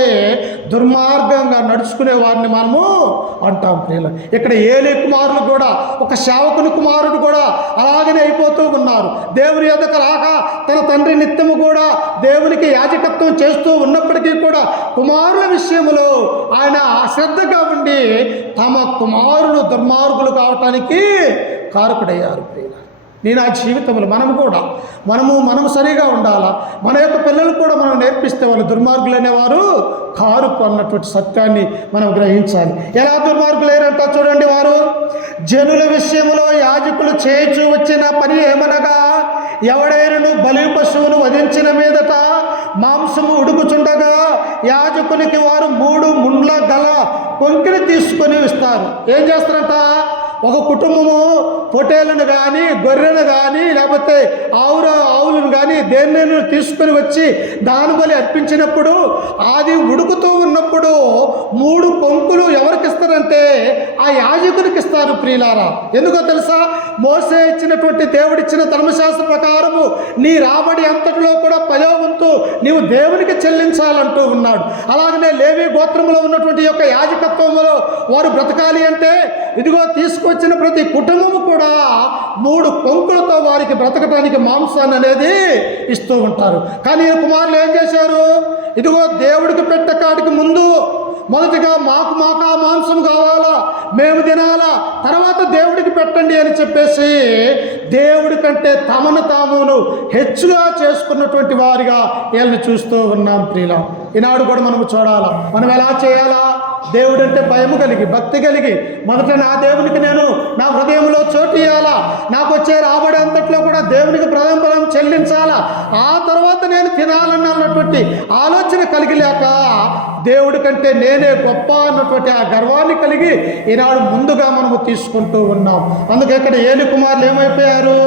దుర్మార్గంగా నడుచుకునే వారిని మనము అంటాం ప్రియులు. ఇక్కడ ఏలీ కుమారులు కూడా, ఒక సేవకుని కుమారుడు కూడా అలాగనే అయిపోతూ ఉన్నారు. దేవుని యొద్దకు రాక తన తండ్రి నిత్యము కూడా దేవునికి యాజకత్వం చేస్తూ ఉన్నప్పటికీ కూడా కుమారుల విషయంలో ఆయన అశ్రద్ధగా ఉండి తమ కుమారులు దుర్మార్గులు కావటానికి కారకుడయ్యారు ప్రియులు. నేను ఆ జీవితంలో మనము సరిగా ఉండాలా, మన యొక్క పిల్లలు కూడా మనం నేర్పిస్తే వాళ్ళు దుర్మార్గులు అనేవారు కారు అన్నటువంటి సత్యాన్ని మనం గ్రహించాలి. ఎలా దుర్మార్గులేరంట చూడండి, వారు జనుల విషయంలో యాజకులు చేయించు వచ్చిన పని ఏమనగా, ఎవడైనను బలి పశువును వధించిన మీదట మాంసము ఉడుకుచుండగా యాజకునికి వారు 3 ముండ్ల గల కొంకిని తీసుకొని ఇస్తారు. ఏం చేస్తారంట, ఒక కుటుంబము పొట్టేలను కానీ, గొర్రెను కానీ, లేకపోతే ఆవులను కానీ దేన్నైనా తీసుకొని వచ్చి దాని బలి అర్పించినప్పుడు అది ఉడుకుతూ ఉన్నప్పుడు 3 కొంకులు ఎవరికి ఇస్తారంటే ఆ యాజకునికి ఇస్తారు ప్రియులారా. ఎందుకో తెలుసా, మోసే ఇచ్చినటువంటి దేవుడిచ్చిన ధర్మశాస్త్ర ప్రకారము నీ రాబడి అంతటిలో కూడా 10వ వంతు నీవు దేవునికి చెల్లించాలంటూ ఉన్నాడు. అలాగనే లేవి గోత్రంలో ఉన్నటువంటి యొక్క యాజకత్వంలో వారు బ్రతకాలి అంటే ఇదిగో తీసుకొచ్చిన ప్రతి కుటుంబము కూడా 3 కొంకులతో వారికి బ్రతకటానికి మాంసాన్ని అనేది ఇస్తూ ఉంటారు. కానీ ఈ కుమారులు ఏం చేశారు? ఇదిగో దేవుడికి పెట్టకాడికి ముందు మొదటిగా మాకు ఆ మాంసం కావాలా, మేము తినాలా, తర్వాత దేవుడికి పెట్టండి అని చెప్పేసి దేవుడి కంటే తమను తామును హెచ్చుగా చేసుకున్నటువంటి వారిగా వీళ్ళని చూస్తూ ఉన్నాం ప్రియులం. ఈనాడు కూడా మనము చూడాలా. మనం ఎలా చేయాలా? దేవుడు అంటే భయము కలిగి, భక్తి కలిగి, మొదట నా దేవునికి నేను నా హృదయంలో చోటు ఇవ్వాలా, నాకు వచ్చే రాబడి అంతట్లో కూడా దేవునికి ప్రథమ చెల్లించాలా, ఆ తర్వాత నేను తినాలన్నటువంటి ఆలోచన కలిగి లేక దేవుడి కంటే నేనే గొప్ప అన్నటువంటి ఆ గర్వాన్ని కలిగి ఈనాడు ముందుగా మనము తీసుకుంటూ ఉన్నాం. అందుకే ఇక్కడ ఏలి కుమారులు ఏమైపోయారు?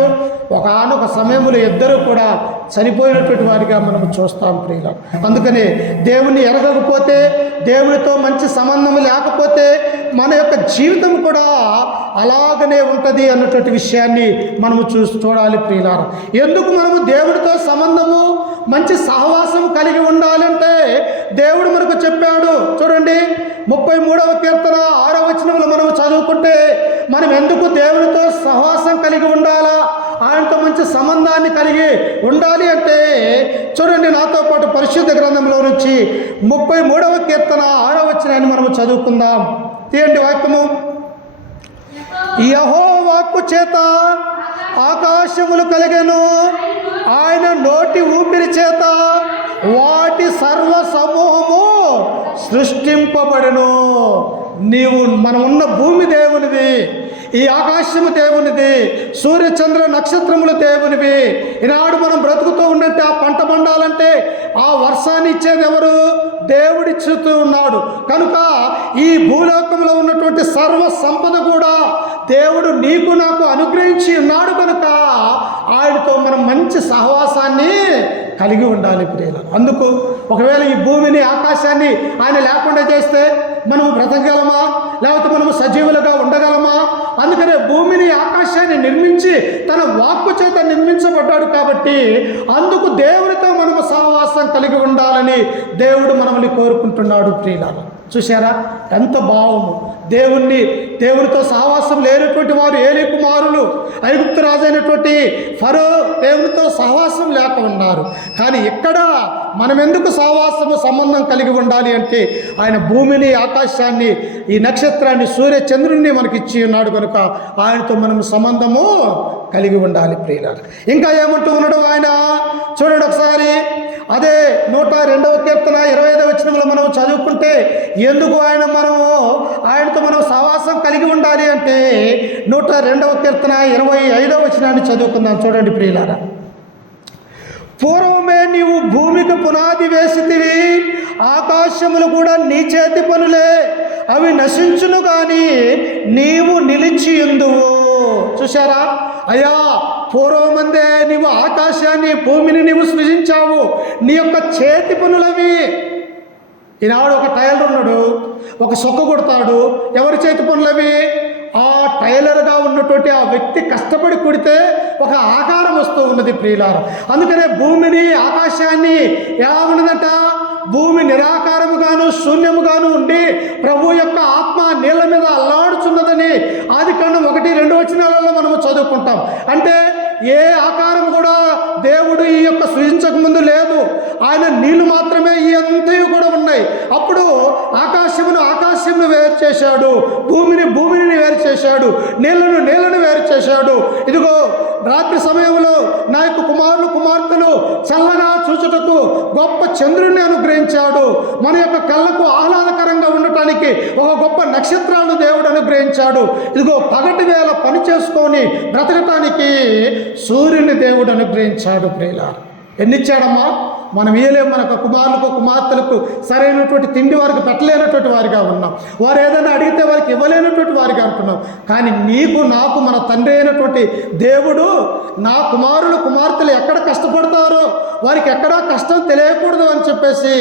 ఒకానొక సమయంలో ఇద్దరు కూడా చనిపోయినటువంటి వారిగా మనం చూస్తాం ప్రియుల. అందుకని దేవుని ఎరగకపోతే, దేవునితో మంచి సంబంధం లేకపోతే మన యొక్క జీవితం కూడా అలాగనే ఉంటుంది అన్నటువంటి విషయాన్ని మనము చూడాలి ప్రియులారా. ఎందుకు మనము దేవుడితో సంబంధము, మంచి సహవాసం కలిగి ఉండాలంటే దేవుడు మనకు చెప్పాడు. చూడండి 33వ కీర్తన 6వ వచనంలో మనం చదువుకుంటే మనం ఎందుకు దేవునితో సహవాసం కలిగి ఉండాలా, ఆయనతో మంచి సంబంధాన్ని కలిగి ఉండాలి అంటే చూడండి, నాతో పాటు పరిశుద్ధ గ్రంథంలో నుంచి 33వ కీర్తన 6వ వచనాన్ని మనం చదువుకుందాం. తీయండి వాక్యము. యెహోవా వాక్కు చేత ఆకాశములు కలిగెను, ఆయన నోటి ఊపిరి చేత వాటి సర్వ సమూహము సృష్టింపబడెను. మనం ఉన్న భూమి దేవునిది, ఈ ఆకాశము దేవునిది, సూర్యచంద్ర నక్షత్రములు దేవునివి. ఈనాడు మనం బ్రతుకుతూ ఉన్నట్టు ఆ పంట పండాలంటే ఆ వర్షాన్ని ఇచ్చేది ఎవరు? దేవుడిచ్చుతూ ఉన్నాడు. కనుక ఈ భూలోకంలో ఉన్నటువంటి సర్వ సంపద కూడా దేవుడు నీకు నాకు అనుగ్రహించి ఉన్నాడు. కనుక ఆయనతో మనం మంచి సహవాసాన్ని కలిగి ఉండాలి ప్రియులు. అందుకు ఒకవేళ ఈ భూమిని ఆకాశాన్ని ఆయన లేకుండా చేస్తే మనము బ్రతకగలమా, లేకపోతే మనము సజీవులుగా ఉండగలమా? అందుకనే భూమిని ఆకాశాన్ని నిర్మించి తన వాక్కు చేత నిర్మించబడ్డాడు. కాబట్టి అందుకు దేవునితో మనము సహవాసం కలిగి ఉండాలని దేవుడు మనల్ని కోరుకుంటున్నాడు ప్రియులారా. చూశారా ఎంత భావము! దేవునితో సహవాసం లేనటువంటి వారు ఏలీ కుమారులు, ఐగుప్తు రాజు అయినటువంటి ఫరో దేవునితో సహవాసం లేక ఉన్నారు. కానీ ఇక్కడ మనం ఎందుకు సహవాసము సంబంధం కలిగి ఉండాలి అంటే ఆయన భూమిని, ఆకాశాన్ని, ఈ నక్షత్రాన్ని, సూర్య చంద్రుణ్ణి మనకి ఇచ్చి ఉన్నాడు. కనుక ఆయనతో మనం సంబంధము కలిగి ఉండాలి ప్రియులారా. ఇంకా ఏమంటూ ఉన్నాడు ఆయన? చూడండి ఒకసారి, అదే 102వ కీర్తన 25వ వచనంలో మనం చదువుకుంటే ఎందుకు ఆయనతో మనం సహవాసం కలిగి ఉండాలి అంటే 102వ కీర్తన 25వ వచనాన్ని చదువుకుందాం. చూడండి ప్రియులారా. పూర్వమే నీవు భూమికి పునాది వేసితివి, ఆకాశములు కూడా నీ చేతి పనులే, అవి నశించును కానీ నీవు నిలిచియుందువు. చూశారా? అయ్యా, పూర్వమందే నీవు ఆకాశాన్ని, భూమిని నీవు సృజించావు, నీ యొక్క చేతి పనులవి. ఈనాడు ఒక టైలర్ ఉన్నాడు, ఒక సొక్క కొడతాడు. ఎవరి చేతి పనులవి? ఆ టైలర్గా ఉన్నటువంటి ఆ వ్యక్తి కష్టపడి కుడితే ఒక ఆకారం వస్తూ ఉన్నది ప్రియులారా. అందుకనే భూమిని, ఆకాశాన్ని ఎలా ఉన్నదట? భూమి నిరాకారముగాను శూన్యముగాను ఉండి ప్రభు యొక్క ఆత్మ నీళ్ళ మీద అల్లాడుచున్నదని ఆదికాండం 1-2 వచనాలలో మనము చదువుకుంటాం. అంటే ఏ ఆకారం కూడా దేవుడు ఈ యొక్క సృజించక ముందు లేదు. ఆయన నీళ్లు మాత్రమే ఈ అంతయు కూడా ఉన్నాయి. అప్పుడు ఆకాశమును వేరు చేశాడు, భూమిని వేరు చేశాడు, నీళ్లను వేరు చేశాడు. ఇదిగో రాత్రి సమయంలో నా యొక్క కుమార్తెలు చల్లగా చూచుటకు గొప్ప చంద్రుణ్ణి అనుగ్రహించాడు. మన యొక్క కళ్ళకు ఆహ్లాదకరంగా ఉండటానికి ఒక గొప్ప నక్షత్రాలను దేవుడు అనుగ్రహించాడు. ఇదిగో పగటి వేళ పని చేసుకొని బ్రతకటానికి సూర్యుని దేవుడు అనుగ్రహించాడు ప్రియులారా. ఎన్నిచ్చాడమ్మా? మనం ఇయ్యలేము. మన కుమార్తెలకు సరైనటువంటి తిండి వారికి పెట్టలేనటువంటి వారిగా ఉన్నాం. వారు ఏదైనా అడిగితే వారికి ఇవ్వలేనటువంటి వారిగా అంటున్నాం. కానీ నీకు నాకు మన తండ్రి అయినటువంటి దేవుడు నా కుమార్తెలు ఎక్కడ కష్టపడతారో వారికి ఎక్కడా కష్టం తెలియకూడదు అని చెప్పేసి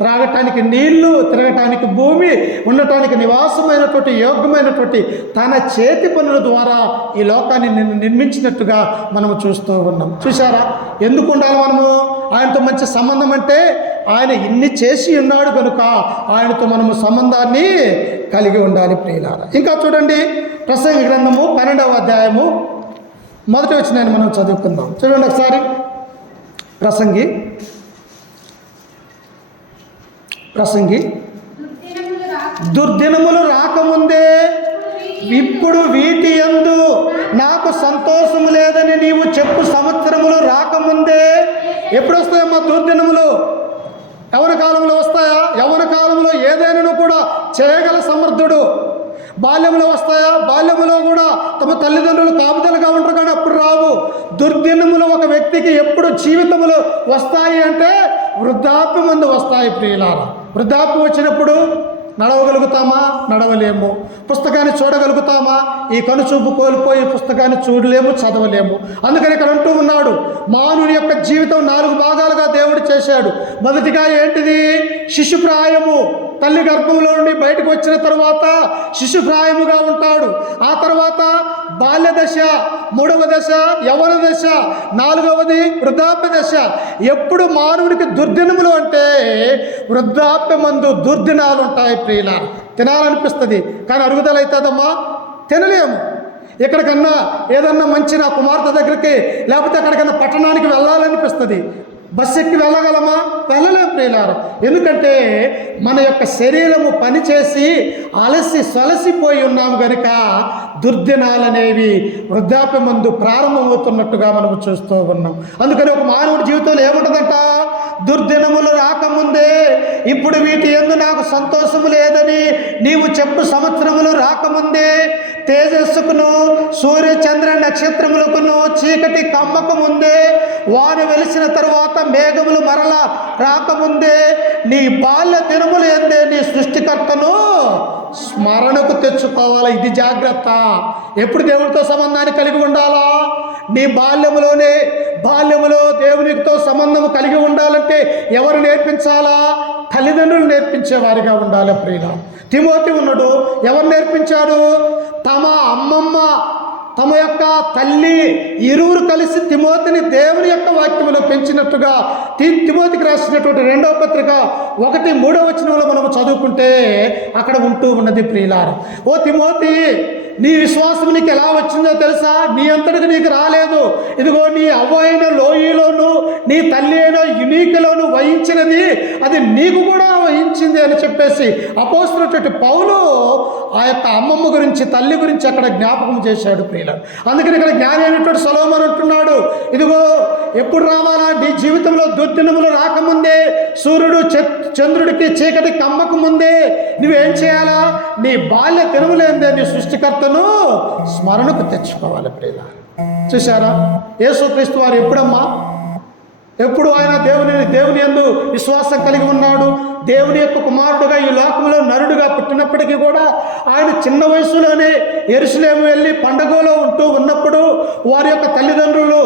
త్రాగటానికి నీళ్లు, తిరగటానికి భూమి, ఉండటానికి నివాసమైనటువంటి యోగ్యమైనటువంటి తన చేతి పనుల ద్వారా ఈ లోకాన్ని నిర్మించినట్టుగా మనము చూస్తూ ఉన్నాం. చూశారా? ఎందుకు ఉండాలి మనము ఆయనతో మంచి సంబంధం అంటే? ఆయన ఇన్ని చేసి ఉన్నాడు కనుక ఆయనతో మనము సంబంధాన్ని కలిగి ఉండాలి ప్రియులారా. ఇంకా చూడండి, ప్రసంగి గ్రంథము 12వ అధ్యాయము మొదటి వచనాన్ని మనం చదువుకుందాం. చూడండి ఒకసారి. ప్రసంగి దుర్దినములు రాకముందే ఇప్పుడు వీటి యందు నాకు సంతోషము లేదని నీవు చెప్పు సంవత్సరములు రాకముందే. ఎప్పుడు వస్తాయమ్మా దుర్దినములు? యవ్వన కాలంలో వస్తాయా? యవ్వన కాలంలో ఏదైనా కూడా చేయగల సమర్థుడు. బాల్యంలో వస్తాయా? బాల్యంలో కూడా తమ తల్లిదండ్రులు కాపుదలుగా ఉంటారు, కానీ అప్పుడు రావు. దుర్దినములు ఒక వ్యక్తికి ఎప్పుడు జీవితంలో వస్తాయి అంటే వృద్ధాప్యమందు వస్తాయి ప్రియులారా. వృద్ధాప్యం వచ్చినప్పుడు నడవగలుగుతామా? నడవలేము. పుస్తకాన్ని చూడగలుగుతామా? ఈ కనుచూపు కోల్పోయి పుస్తకాన్ని చూడలేము, చదవలేము. అందుకని ఇక్కడ అంటూ ఉన్నాడు, మానవుని యొక్క జీవితం 4 భాగాలుగా దేవుడు చేశాడు. మొదటిగా ఏంటిది? శిశుప్రాయము. తల్లి గర్భంలో నుండి బయటకు వచ్చిన తర్వాత శిశుప్రాయముగా ఉంటాడు. ఆ తర్వాత బాల్య దశ, 3వ దశ యవ్వన దశ, 4వది వృద్ధాప్య దశ. ఎప్పుడు మానవునికి దుర్దినములు అంటే వృద్ధాప్యమందు దుర్దినాలు ఉంటాయి ప్రియుల. తినాలనిపిస్తుంది, కానీ అరుగుదల అవుతుందమ్మా, తినలేము. ఎక్కడికన్నా ఏదన్నా మంచి నా కుమార్తె దగ్గరికి లేకపోతే ఎక్కడికన్నా పట్టణానికి వెళ్ళాలనిపిస్తుంది. బస్సు ఎక్కి వెళ్ళగలమా? వెళ్ళలేం ప్రియులారా. ఎందుకంటే మన యొక్క శరీరము పనిచేసి అలసి సొలసిపోయి ఉన్నాము కనుక దుర్దినాలనేవి వృద్ధాప్యమందు ప్రారంభమవుతున్నట్టుగా మనము చూస్తూ ఉన్నాం. అందుకని ఒక మానవుడి జీవితంలో ఏముంటుందంట? దుర్దినములు రాకముందే ఇప్పుడు వీటి యందు నాకు సంతోషము లేదని నీవు చెప్పు సంవత్సరములు రాకముందే, తేజస్సుకును సూర్య చంద్ర నక్షత్రములకును చీకటి కమ్మక ముందే, వారు వెలిసిన తరువాత మేఘములు మరలా రాకముందే, నీ బాల్య దినములు ఎందే నీ సృష్టికర్తను స్మరణకు తెచ్చుకోవాలి. ఇది జాగ్రత్త. ఎప్పుడు దేవుడితో సంబంధాన్ని కలిగి ఉండాలా? నీ బాల్యములో దేవునితో సంబంధం కలిగి ఉండాలంటే ఎవరు నేర్పించాలా? తల్లిదండ్రులు నేర్పించేవారిగా ఉండాలి ప్రియుల. తిమోతి ఉన్నాడు. ఎవరు నేర్పించాడు? తమ అమ్మమ్మ, తమ యొక్క తల్లి ఇరువురు కలిసి తిమోతిని దేవుని యొక్క వాక్యములో పెంచినట్టుగా తిమోతికి రాసినటువంటి 2వ పత్రిక 1:3 వచనంలో మనము చదువుకుంటే అక్కడ ఉంటూ ఉన్నది ప్రియులారా. ఓ తిమోతి, నీ విశ్వాసం నీకు ఎలా వచ్చిందో తెలుసా? నీ అంతటికి నీకు రాలేదు. ఇదిగో నీ అవ్వ అయిన లోయలోను నీ తల్లి అయిన యునీకులోను వహించినది అది నీకు కూడా వహించింది అని చెప్పేసి అపోస్తలుడైన పౌలు ఆ యొక్క అమ్మమ్మ గురించి, తల్లి గురించి అక్కడ జ్ఞాపకం చేశాడు ప్రియుల. అందుకని ఇక్కడ జ్ఞాని అయినటువంటి సొలొమోను అంటున్నాడు, ఇదిగో ఎప్పుడు రావాలా? నీ జీవితంలో దుర్దినములు రాకముందే, సూర్యుడు చంద్రుడికి చీకటి కమ్మక ముందే నువ్వేం చేయాలా? నీ బాల్య దినములేందే నీ సృష్టికర్తను స్మరణకు తెచ్చుకోవాలి ప్రియుల. చూశారా? యేసుక్రీస్తు వారు ఎప్పుడు ఆయన దేవుని యందు విశ్వాసం కలిగి ఉన్నాడు. దేవుని యొక్క కుమారుడుగా ఈ లోకంలో నరుడుగా పుట్టినప్పటికీ కూడా ఆయన చిన్న వయసులోనే యెరూషలేము వెళ్ళి పండగలో ఉంటూ ఉన్నప్పుడు వారి యొక్క తల్లిదండ్రులు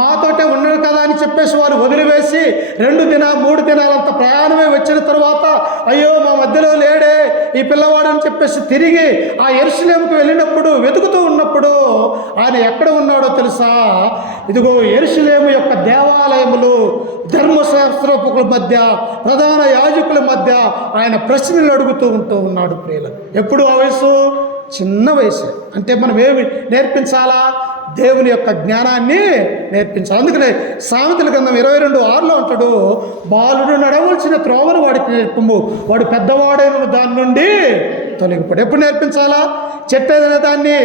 మాతోటే ఉండరు కదా అని చెప్పేసి వారు వదిలివేసి 2-3 దినాలంత ప్రయాణమే వచ్చిన తర్వాత అయ్యో మా మధ్యలో లేడే ఈ పిల్లవాడు అని చెప్పేసి తిరిగి ఆ యెరూషలేముకు వెళ్ళినప్పుడు వెతుకుతూ ఉన్నప్పుడు ఆయన ఎక్కడ ఉన్నాడో తెలుసా? ఇదిగో యెరూషలేము యొక్క దేవాలయములు, ధర్మశాస్త్రకుల మధ్య, ప్రధాన యాజకుల మధ్య ఆయన ప్రశ్నలు అడుగుతూ ఉన్నాడు ప్రియులు. ఎప్పుడు ఆ వయసు? చిన్న వయసు. అంటే మనం ఏమి నేర్పించాలా? దేవుని యొక్క జ్ఞానాన్ని నేర్పించాలి. అందుకనే సామెతల గ్రంథం 22:6 అంటాడు, బాలుడు నడవలసిన త్రోవను వాడికి నేర్పము, వాడు పెద్దవాడైన దాని నుండి తొలగిపోడు. ఎప్పుడు నేర్పించాలా? చెట్టు ఏదైనా దాన్ని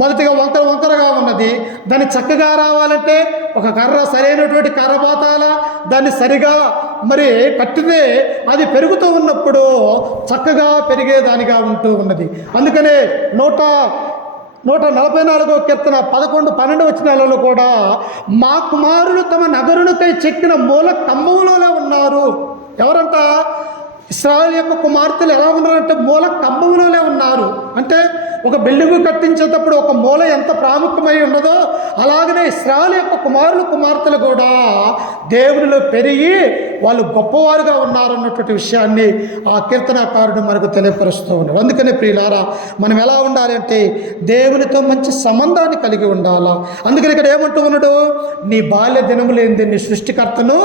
మొదటిగా వంకరగా ఉన్నది, దాన్ని చక్కగా రావాలంటే ఒక కర్ర, సరైనటువంటి కర్ర పాతాలా, దాన్ని సరిగా మరి కట్టితే అది పెరుగుతూ ఉన్నప్పుడు చక్కగా పెరిగేదానిగా ఉంటూ ఉన్నది. అందుకనే 144వ కీర్తన 11-12 వచనాలలో కూడా మా కుమారులు తమ నగరునికై చెక్కిన మూల స్తంభములోనే ఉన్నారు. ఎవరంట? ఇశ్రాయేలు యొక్క కుమార్తెలు ఎలా ఉన్నారంటే మూల స్తంభంలోనే ఉన్నారు. అంటే ఒక బిల్డింగు కట్టించేటప్పుడు ఒక మూల ఎంత ప్రాముఖ్యమై ఉన్నదో అలాగనే ఇశ్రాయేలు యొక్క కుమార్తెలు కూడా దేవునిలో పెరిగి వాళ్ళు గొప్పవారుగా ఉన్నారన్నటువంటి విషయాన్ని ఆ కీర్తనాకారుడు మనకు తెలియపరుస్తూ ఉన్నాడు. అందుకనే ప్రియులారా, మనం ఎలా ఉండాలి అంటే దేవునితో మంచి సంబంధాన్ని కలిగి ఉండాలా. అందుకని ఇక్కడ ఏమంటూ ఉన్నాడు? నీ బాల్య దినములేంది నీ సృష్టికర్తను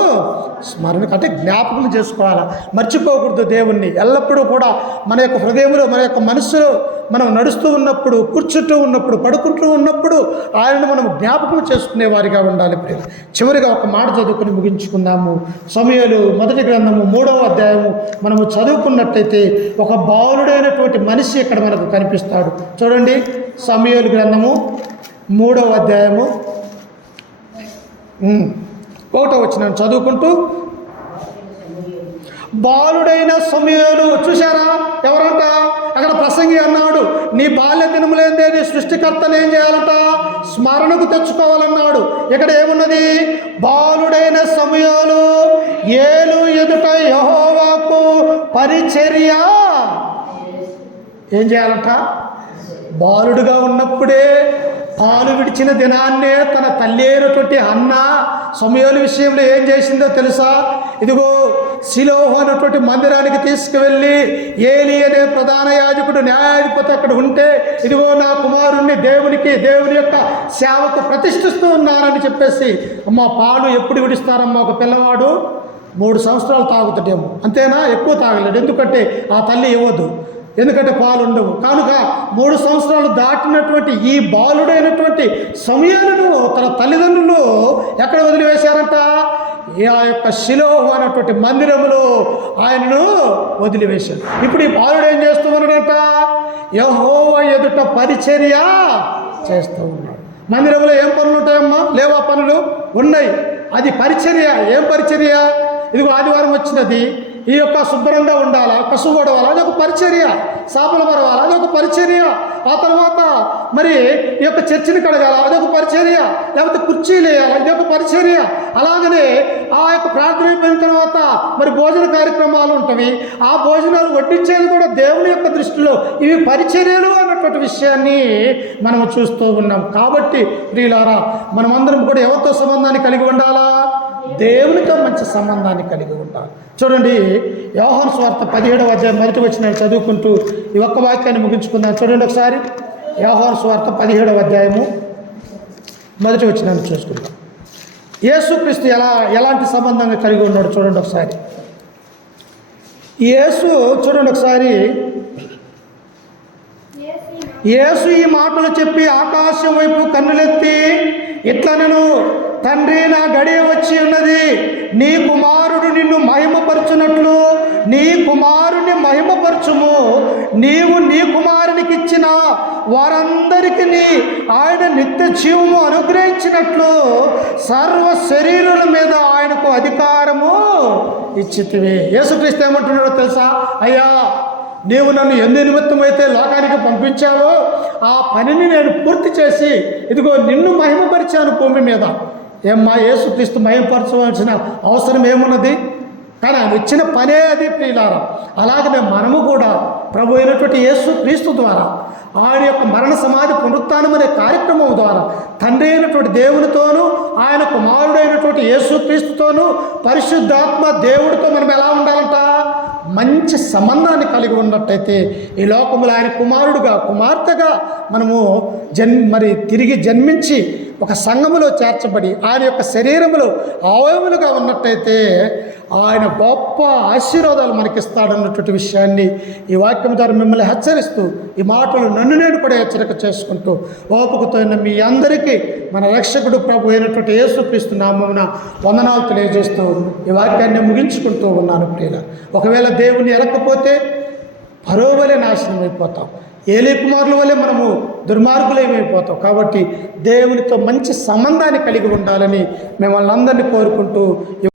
స్మరణ, అంటే జ్ఞాపకం చేసుకోవాలా, మర్చిపోకూడదు దేవుణ్ణి. ఎల్లప్పుడూ కూడా మన యొక్క హృదయంలో, మన యొక్క మనస్సులో మనం నడుస్తూ నడుస్తూ ఉన్నప్పుడు, కూర్చుంటూ ఉన్నప్పుడు, పడుకుంటూ ఉన్నప్పుడు ఆయనను మనం జ్ఞాపకం చేసుకునే వారిగా ఉండాలి ప్రియులు. చివరిగా ఒక మాట చదువుకొని ముగించుకుందాము. సమూయేలు మొదటి గ్రంథము 3వ అధ్యాయము మనము చదువుకున్నట్టయితే ఒక బాలుడైనటువంటి మనిషి ఇక్కడ మనకు కనిపిస్తాడు. చూడండి, సమూయేలు గ్రంథము 3వ అధ్యాయము 1వ వచనం చదువుకుంటూ, బాలుడైన సమూయేలు. చూశారా ఎవరంట? అక్కడ ప్రసంగి అన్నాడు, నీ బాల్య దినములేందే నీ సృష్టికర్తను ఏం చేయాలంట? స్మరణకు తెచ్చుకోవాలన్నాడు. ఇక్కడ ఏమున్నది? బాలుడైన సమూయేలు ఏలు ఎదుట యెహోవాకు పరిచర్య ఏం చేయాలంట? బాలుడుగా ఉన్నప్పుడే, పాలు విడిచిన దినాన్నే తన తల్లి అయినటువంటి హన్న సమూయేలు విషయంలో ఏం చేసిందో తెలుసా? ఇదిగో షిలోహు అనేటువంటి మందిరానికి తీసుకువెళ్ళి ఏలి అనే ప్రధాన యాజకుడు, న్యాయాధిపతి అక్కడ ఉంటే, ఇదిగో నా కుమారుణ్ణి దేవుని యొక్క సేవకు ప్రతిష్ఠిస్తూ ఉన్నానని చెప్పేసి, అమ్మ పాలు ఎప్పుడు విడిస్తారమ్మా? ఒక పిల్లవాడు 3 సంవత్సరాలు తాగుతాడేమో, అంతేనా? ఎక్కువ తాగలేడు. ఎందుకంటే ఆ తల్లి ఇవ్వదు, ఎందుకంటే పాలు ఉండవు. కనుక 3 సంవత్సరాలు దాటినటువంటి ఈ బాలుడైనటువంటి సమూయేలును తన తల్లిదండ్రులు ఎక్కడ వదిలివేశారంట? ఆ యొక్క షిలోహు అనేటువంటి మందిరములో ఆయనను వదిలివేశారు. ఇప్పుడు ఈ బాలుడు ఏం చేస్తూ ఉన్నాడంట? యెహోవా ఎదుట పరిచర్య చేస్తూ ఉన్నాడు. మందిరంలో ఏం పనులు ఉంటాయమ్మా? లేవా? పనులు ఉన్నాయి. అది పరిచర్య. ఏం పరిచర్య? ఇదిగో ఆదివారం వచ్చినది, ఈ యొక్క శుభ్రంగా ఉండాలా, కసువు పడవాలా, అది ఒక పరిచర్య. చేపలు పరవాలా, అది ఒక పరిచర్య. ఆ తర్వాత మరి ఈ యొక్క చర్చిని కడగాల, అది ఒక పరిచర్య. లేకపోతే కుర్చీలు వేయాలి, ఇది ఒక పరిచర్య. అలాగనే ఆ యొక్క ప్రార్థన అయిపోయిన తర్వాత మరి భోజన కార్యక్రమాలు ఉంటవి. ఆ భోజనాలు వడ్డించేది కూడా దేవుని యొక్క దృష్టిలో ఇవి పరిచర్యలు అన్నటువంటి విషయాన్ని మనం చూస్తూ ఉన్నాం. కాబట్టి ప్రియులారా, మనమందరం కూడా ఎవరితో సంబంధాన్ని కలిగి ఉండాలా? దేవునితో మంచి సంబంధాన్ని కలిగి ఉంటారు. చూడండి, యోహాను సువార్త 17వ అధ్యాయం 1వ వచనాన్ని చదువుకుంటూ ఈ ఒక్క వాక్యాన్ని ముగించుకుందాం. చూడండి ఒకసారి, యోహాను సువార్త 17వ అధ్యాయము 1వ వచనాన్ని చూసుకుందాం. యేసుక్రీస్తు ఎలాంటి సంబంధాన్ని కలిగి ఉన్నాడు చూడండి ఒకసారి. చూడండి ఒకసారి, యేసు ఈ మాటలు చెప్పి ఆకాశం వైపు కన్నులెత్తి ఇట్లా, నేను తండ్రి, నా గడియ వచ్చి ఉన్నది, నీ కుమారుడు నిన్ను మహిమపరచునట్లు నీ కుమారుని మహిమపరచుము. నీవు నీ కుమారునికి ఇచ్చిన వారందరికీ ఆయన నిత్య జీవము అనుగ్రహించినట్లు సర్వ శరీరుల మీద ఆయనకు అధికారము ఇచ్చితివి. యేసుక్రీస్తు ఏమంటున్నాడో తెలుసా? అయ్యా, నీవు నన్ను ఎందు నిమిత్తమైతే లోకానికి పంపించావో ఆ పనిని నేను పూర్తి చేసి ఇదిగో నిన్ను మహిమపరిచాను భూమి మీద. ఏమ్మా, యేసుక్రీస్తు మహిమపరచవలసిన అవసరం ఏమున్నది? కానీ ఆయన ఇచ్చిన పనే అది ప్రియులారా. అలాగనే మనము కూడా ప్రభు అయినటువంటి యేసుక్రీస్తు ద్వారా, ఆయన యొక్క మరణ సమాధి పునరుత్థానం అనే కార్యక్రమం ద్వారా తండ్రి అయినటువంటి దేవునితోనూ ఆయన కుమారుడైనటువంటి యేసుక్రీస్తుతోనూ పరిశుద్ధాత్మ దేవుడితో మనం ఎలా ఉండాలంట? మంచి సంబంధాన్ని కలిగి ఉన్నట్టయితే ఈ లోకములో ఆయన కుమారుడుగా, కుమార్తెగా మనము తిరిగి జన్మించి ఒక సంఘములో చేర్చబడి ఆయన యొక్క శరీరములో అవయములుగా ఉన్నట్టయితే ఆయన గొప్ప ఆశీర్వాదాలు మనకిస్తాడన్నటువంటి విషయాన్ని ఈ వాక్యం ద్వారా మిమ్మల్ని హెచ్చరిస్తూ, ఈ మాటలు నన్ను నేను కూడా హెచ్చరిక చేసుకుంటూ, ఓపికతో ఉన్న మీ అందరికీ మన రక్షకుడు ప్రభు అయినటువంటి యేసుక్రీస్తు నామమున వందనాలు తెలియజేస్తూ ఈ వాక్యాన్ని ముగించుకుంటూ ఉన్నాను ప్రియుల. ఒకవేళ దేవుని ఎరక్కపోతే ఫరో వలె నాశనం అయిపోతాం, ఏలీ కుమారుల వలె మనము దుర్మార్గులేమైపోతాం. కాబట్టి దేవునితో మంచి సంబంధాన్ని కలిగి ఉండాలని మిమ్మల్ని అందరినీ కోరుకుంటూ